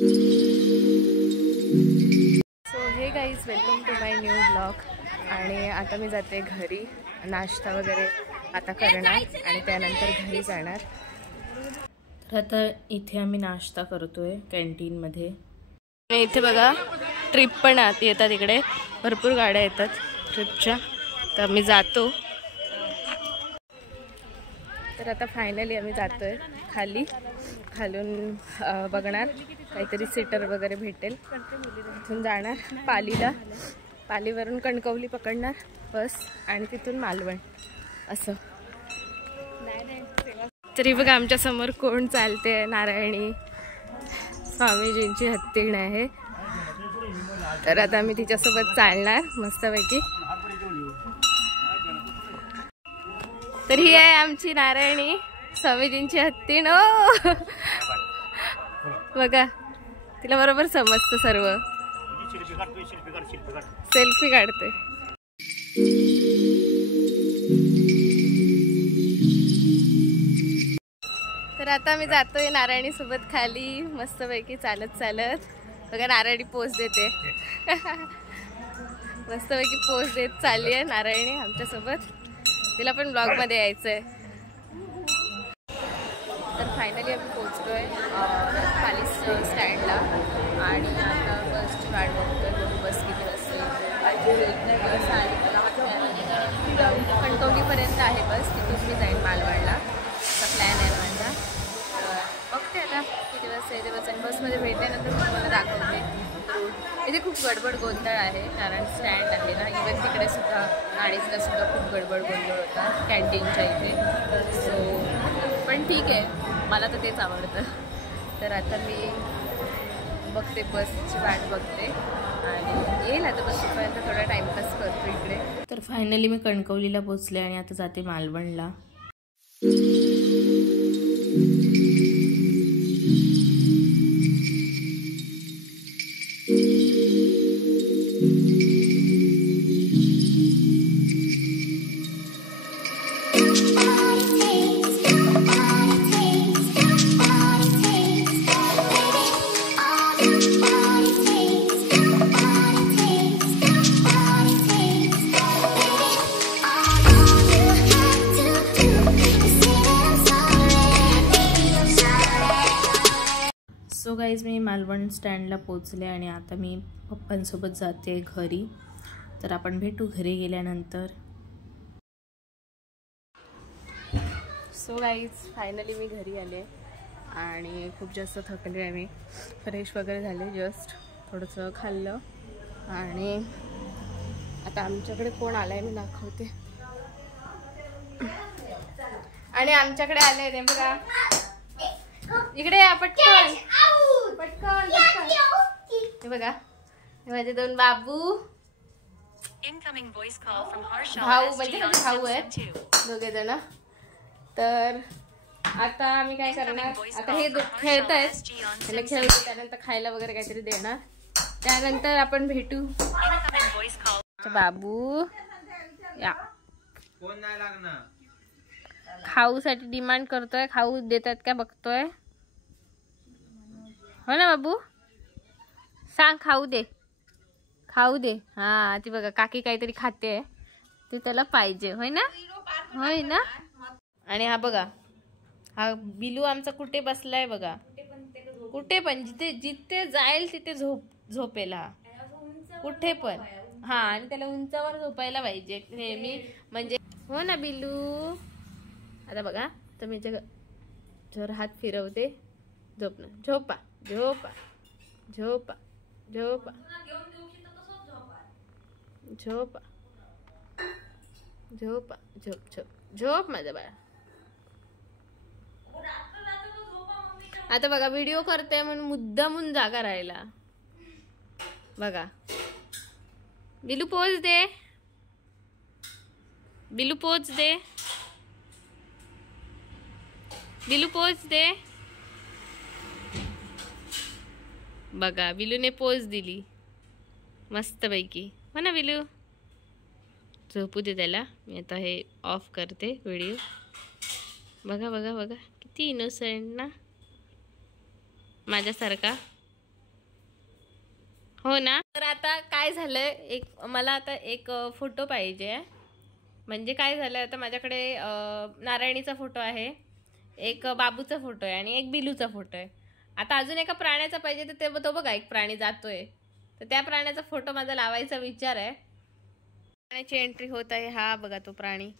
So hey guys, welcome to my new blog. आणि आता मी जाते घरी. नाश्ता वगैरे आता करणार आणि त्यानंतर घरी जाणार. तर आता इथे आम्ही नाश्ता करतोय कॅन्टीनमध्ये. इथे बघा ट्रिप पण येतात, इकडे भरपूर गाड्या येतात ट्रिपच्या. तर मी जातो. तर आता फायनली आम्ही जातोय खाली. खालून बघणार काहीतरी सीटर वगैरे भेटेल. तिथून जाणार पालीला. पालीवरून कणकवली पकडणार बस आणि तिथून मालवण असं. तरी बघा आमच्या समोर कोण चालते. नारायणी स्वामीजींची हत्तीण आहे. तर आता मी तिच्यासोबत चालणार मस्तपैकी. तर ही आहे आमची नारायणी स्वामीजींची हत्तीण. ओ बघा, तिला बरोबर समजतं सर्व. सेल्फी काढते. तर आता मी जातोय नारायणी सोबत खाली मस्तपैकी चालत चालत. बघा नारायणी पोज देते. मस्तपैकी पोज देत चालली आहे नारायणी आमच्या सोबत. तिला पण ब्लॉग मध्ये यायचंय. तर फायनली आम्ही पोहोचलोय पाली स्टँडला आणि आता बसची वाट बघतोय. बस किती वाजता कणकवलीपर्यंत आहे बस. तिथून मी जाईन मालवणला. असा प्लॅन आहे माझा. बघते आता किती वाजता येते बस. आणि बसमध्ये भेटल्यानंतर मी तुम्हाला दाखवते रूट. इथे खूप गडबड गोंधळ आहे कारण स्टँड आहे ना. इवन तिकडे सुद्धा गाडीचा सुद्धा खूप गडबड गोंधळ होता कॅन्टीनच्या इथे. सो पण ठीक आहे, मला तर तेच आवडतं. तर आता मी बघते बसची वाट बघते आणि येईल आता बसपर्यंत. थोडा टाइमपास करतो इकडे. तर फायनली मी कणकवलीला पोचले आणि आता जाते मालवणला. सो गाईज, मी मालवण स्टँडला पोचले आणि आता मी पप्पांसोबत जाते घरी. तर आपण भेटू घरी गेल्यानंतर. सो गाईज, फायनली मी घरी आले आणि खूप जास्त थकले आहे. मी फ्रेश वगैरे झाले, जस्ट थोडंसं खाल्लं आणि आता आमच्याकडे कोण आलाय मी दाखवते. आणि आमच्याकडे आले रे बघा. इकडे या पटकन पटकन. हे बघा, हे माझे दोन बाबू. भाऊ म्हणजे भाऊ आहेत दोघे जण. तर आता आम्ही काय करणार, आता हे खेळत आहेत. त्याला खेळतो, त्यानंतर खायला वगैरे काहीतरी देणार. त्यानंतर आपण भेटू. बाबू या खाऊ साठी डिमांड करतोय. खाऊ देतात का बघतोय. हो ना बाबू, सांग खाऊ दे, खाऊ दे. हा ती बघा काकी काहीतरी खाते, ती त्याला पाहिजे. होय ना, होय ना. आणि हा बघा, हा बिलू आमचा कुठे बसलाय बघा. कुठे पण जिथे जिथे जाईल तिथे झोपेल हा, कुठे पण. हा, आणि त्याला उंचावर झोपायला पाहिजे नेहमी, म्हणजे. हो ना बिलू. आता बघा, तर मी जर हात फिरवते, झोपणं. झोपा झोपा झोपा झोपा झोपा झोपा झोप झोप झोप माझा बाळा. आता बघा व्हिडिओ करते म्हणून मुद्दामून जागा राहिला बघा. बिलू पोच दे, बिलू पोच दे, बिलू पोच दे. बघा बिलूने पोज दिली मस्त पैकी. हो ना बिलू, झोपू दे त्याला. मी आता हे ऑफ करते व्हिडिओ. बघा बघा बघा, किती इनोसेंट ना माझ्यासारखा. हो ना. तर आता काय झालंय, मला आता एक फोटो पाहिजे. म्हणजे काय झालंय, आता माझ्याकडे नारायणीचा फोटो आहे, एक बाबूचा फोटो आहे आणि एक बिलूचा फोटो आहे. आता अजून एका प्राण्याचा पाहिजे, तर ते तो बघा एक प्राणी जातोय, तर त्या प्राण्याचा फोटो माझा लावायचा विचार आहे. प्राण्याची एंट्री होत आहे. हा बघा तो प्राणी.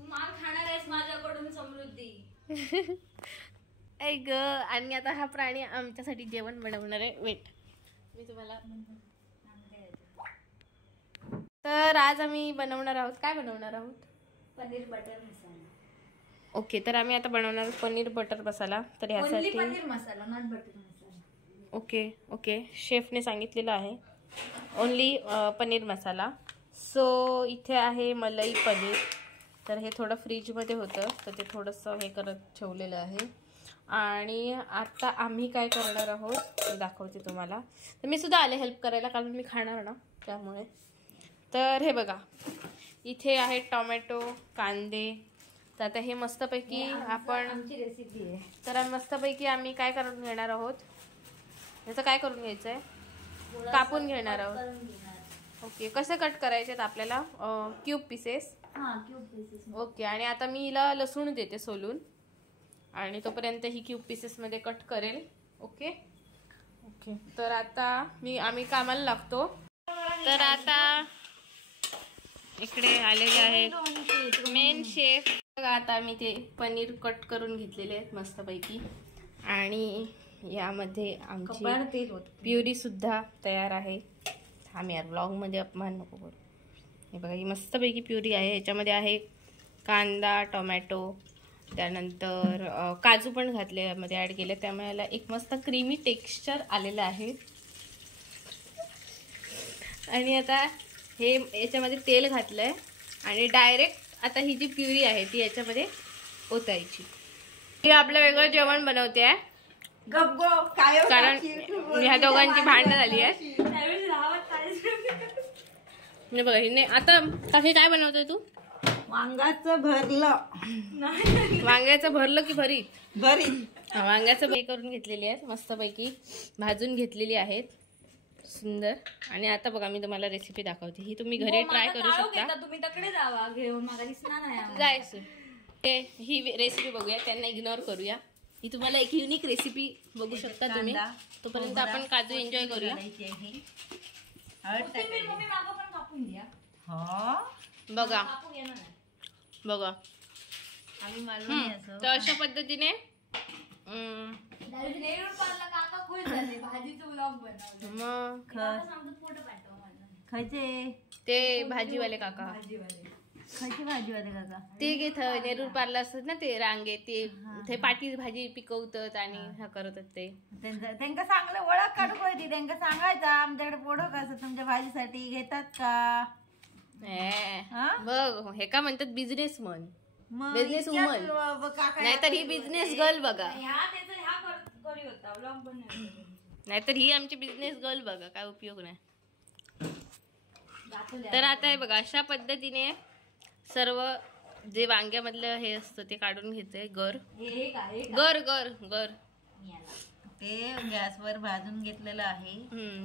मार खाणार आहेस माझ्याकडून समृद्धी. ऐक. आणि आता हा प्राणी आमच्यासाठी जेवण बनवणार आहे. वेट, मी तुम्हाला. तर आज आम्ही बनवणार आहोत, काय बनवणार आहोत? पनीर बटर मसाला. ओके, तर आम्ही आता बनवणार आहोत पनीर बटर मसाला. तर यासाठी paneer masala, not butter masala. Okay okay, शेफने सांगितलेलं आहे ओनली पनीर मसाला. सो इथे आहे मलाई पनीर. तर हे थोडं फ्रीजमध्ये होतं, तर ते थोडंसं हे करत ठेवलेलं आहे. आणि आता आम्ही काय करणार आहोत ते दाखवते तुम्हाला. तर मी सुद्धा आले हेल्प करायला, कारण मी खाणार ना त्यामुळे. तर हे बघा, इथे आहे टोमॅटो, कांदे. तर आता हे मस्तपैकी आपण आमची रेसिपी आहे. तर मस्तपैकी आम्ही काय करून घेणार आहोत, याचं काय करून घ्यायचं आहे, कापून घेणार आहोत. ओके, कसे कट करायचे आहेत आपल्याला? Cube pieces. हां, क्यूब पीसेस. ओके. आणि आता मी हिला लसूण देते सोलून, आणि तोपर्यंत ही क्यूब पीसेसमध्ये कट करेल. Okay okay. तर आता आम्ही कामाला लागतो. तर आता इकडे आलेले आहेत मेन शेफ. आता मी ते पनीर कट करून घेतलेले आहेत मस्तपैकी, आणि यामध्ये आमची प्युरी सुद्धा तयार आहे. आम्ही यार व्लॉगमध्ये अपमान नको करू. हे बघा, ही मस्तपैकी प्युरी आहे. याच्यामध्ये आहे कांदा, टोमॅटो, त्यानंतर काजू पण घातले, यामध्ये ॲड केले, त्यामुळे याला एक मस्त क्रीमी टेक्स्चर आलेलं आहे. आणि आता हे याच्यामध्ये तेल घातलंय, आणि डायरेक्ट आता ही जी प्युरी आहे ती याच्यामध्ये ओतायची. ही आपलं वेगळं जेवण बनवते आहे, कारण ह्या दोघांची भांडणं झाली आहे. बघा हिने आता काकी काय बनवतोय तू? वांगाचं भरलं. वांग्याचं भरलं की भरीत? भरीत. वांग्याचं भरीत करून घेतलेली आहे, मस्तपैकी भाजून घेतलेली आहेत, सुंदर. आणि आता बघा मी तुम्हाला रेसिपी दाखवते, ही तुम्ही घरी ट्राय करू शकता. तुम्ही तकडे जावा घेऊन, मला दिसणार नाही जायचं. ही रेसिपी बघूया, त्यांना इग्नोर करूया. ही तुम्हाला एक युनिक रेसिपी बघू शकता तुम्ही. तोपर्यंत आपण काजू एन्जॉय करूया. बघा बघा, तर अशा पद्धतीने ते भाजीवाले काका, ते घेत नेरूर पार्ला असतात ना, ते रांगे, ते पाटी भाजी पिकवतात आणि हा करतात. ते त्यांना चांगलं ओळख काढू पाहिजे, त्यांना सांगायचं आमच्याकडे पोडो कसं तुमच्या भाजीसाठी घेतात का. बघ, हे का म्हणतात बिझनेस मन, बिझनेस वुमन, नाहीतर ही बिझनेस गर्ल बघा, नाहीतर ही आमची बिझनेस गर्ल बघा, काय उपयोग नाही. तर आता हे बघा, अशा पद्धतीने सर्व जे वांग्यामधलं हे असतं ते काढून घेते. गर गर गर गर ते गॅसवर भाजून घेतलेलं आहे.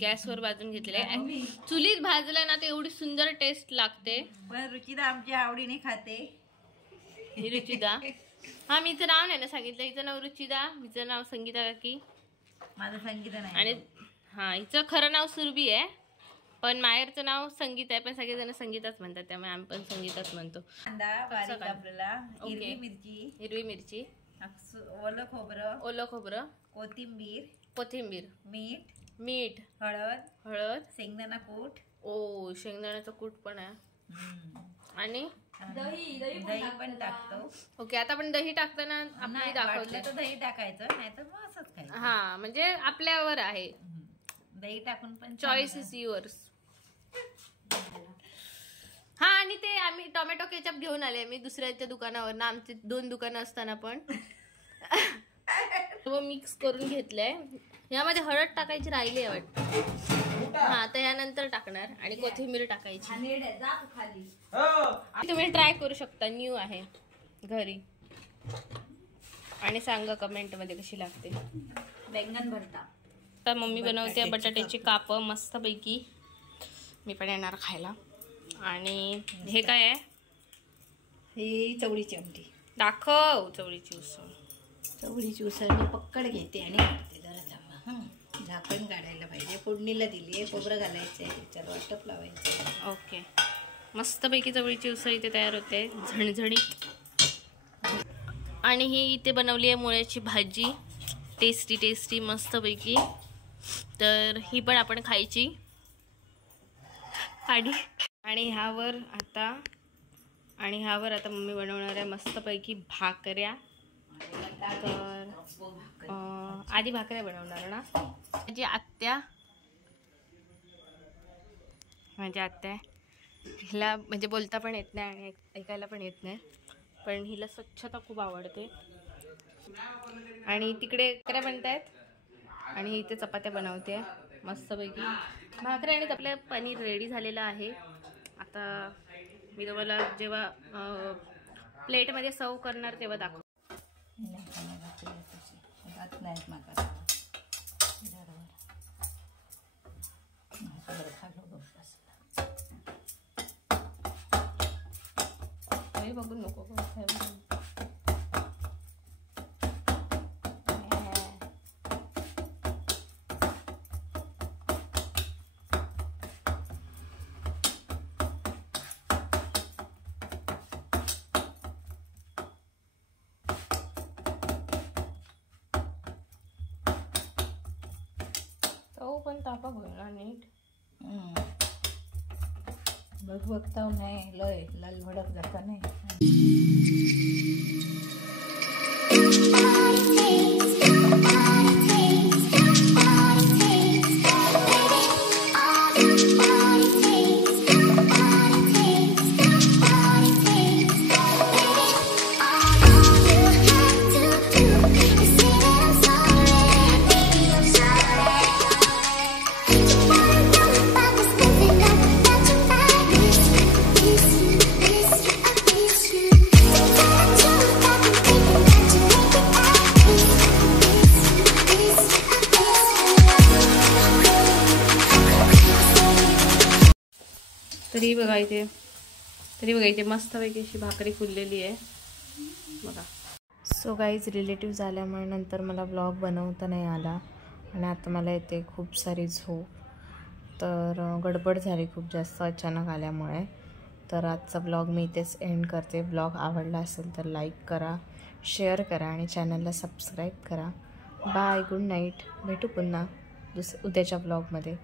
गॅसवर भाजून घेतलेलं आहे. चुलीत भाजलं ना ते एवढी सुंदर टेस्ट लागते. पण रुचिदा आमच्या आवडीने खाते. ही रुचिदा, हा मी हिचं नाव नाही ना सांगितलं, हिचं नाव रुचिदा, हिचं नाव संगीता काकी, माझं संगीता नाही. आणि हा हिचं खरं नाव सुरभी आहे, पण माहेरचं नाव संगीत आहे, पण सगळेजण संगीताच म्हणतात, त्यामुळे आम्ही पण संगीताच म्हणतो. कांदा बारीक आपल्याला, हिरवी मिरची, ओलं खोबरं, कोथिंबीर, मीठ, हळद, शेंगदाणा कूट. ओ, शेंगदाण्याचं कूट पण आहे, आणि दही पण टाकतो. ओके, आता आपण दही टाकताना आपण दाखवतो, दही टाकायचं, नाहीतर मग असंच खायचं. हा, म्हणजे आपल्यावर आहे, दही टाकून पण, चॉईस इज युअर्स. हा, आणि ते आम्ही टोमॅटो केचप घेऊन आले मी दुसऱ्याच्या दुकानावर ना, आमचे 2 दुकानं असताना पण मिक्स करून घेतलंय. यामध्ये हळद टाकायची राहिली आहे वाटतं. हा, तर यानंतर टाकणार, आणि कोथिंबीर टाकायची. तुम्ही ट्राय करू शकता, न्यू आहे घरी, आणि सांगा कमेंट मध्ये कशी लागते. बैंगन भरता. आता मम्मी बनवते बटाट्याची कापं मस्तपैकी. मी पण येणार खायला. आणि हे काय आहे? ही चवळीची आमटी. दाखव चवळीची उसळ. चवळीची उसळ मी पक्कड घेते आणि काढते. जरा थांबा. झाकण काढायला पाहिजे. फोडणीला दिली आहे. खोबरं घालायचं आहे, त्याच्यात वाटप लावायचं. ओके. मस्तपैकी चवळीची उसळ इथे तयार होते झणझणीत. आणि ही इथे बनवली आहे मुळ्याची भाजी. टेस्टी टेस्टी मस्तपैकी. तर ही पण आपण खायची. आणि ह्यावर आता मम्मी बनवणार आहे मस्तपैकी भाकऱ्या. तर आधी भाकऱ्या बनवणार ना. माझी आत्या हिला म्हणजे बोलता पण येत नाही आणि ऐकायला पण येत नाही, पण हिला स्वच्छता खूप आवडते. आणि तिकडे भाकऱ्या बनतायत आणि इथे चपात्या बनवते मस्तपैकी. भाकऱ्या आणि आपलं पनीर रेडी झालेलं आहे. आता मी तुम्हाला जेव्हा प्लेटमध्ये सर्व करणार तेव्हा दाखव. बघू नको तो पण तापा होईल नीट. बघता नाही लय लाल भडक जाता नाही. तरी बघा इथे मस्तपैकी अशी भाकरी फुललेली आहे बघा. सो गाईज रिलेटिव्ह झाल्यामुळे नंतर मला ब्लॉग बनवता नाही आला आणि आता मला येते खूप सारी झोप. तर गडबड झाली खूप जास्त अचानक आल्यामुळे. तर आजचा ब्लॉग मी इथेच एंड करते. ब्लॉग आवडला असेल तर लाईक करा, शेअर करा आणि चॅनलला सबस्क्राईब करा. Bye, good night. भेटू पुन्हा उद्याच्या ब्लॉगमध्ये.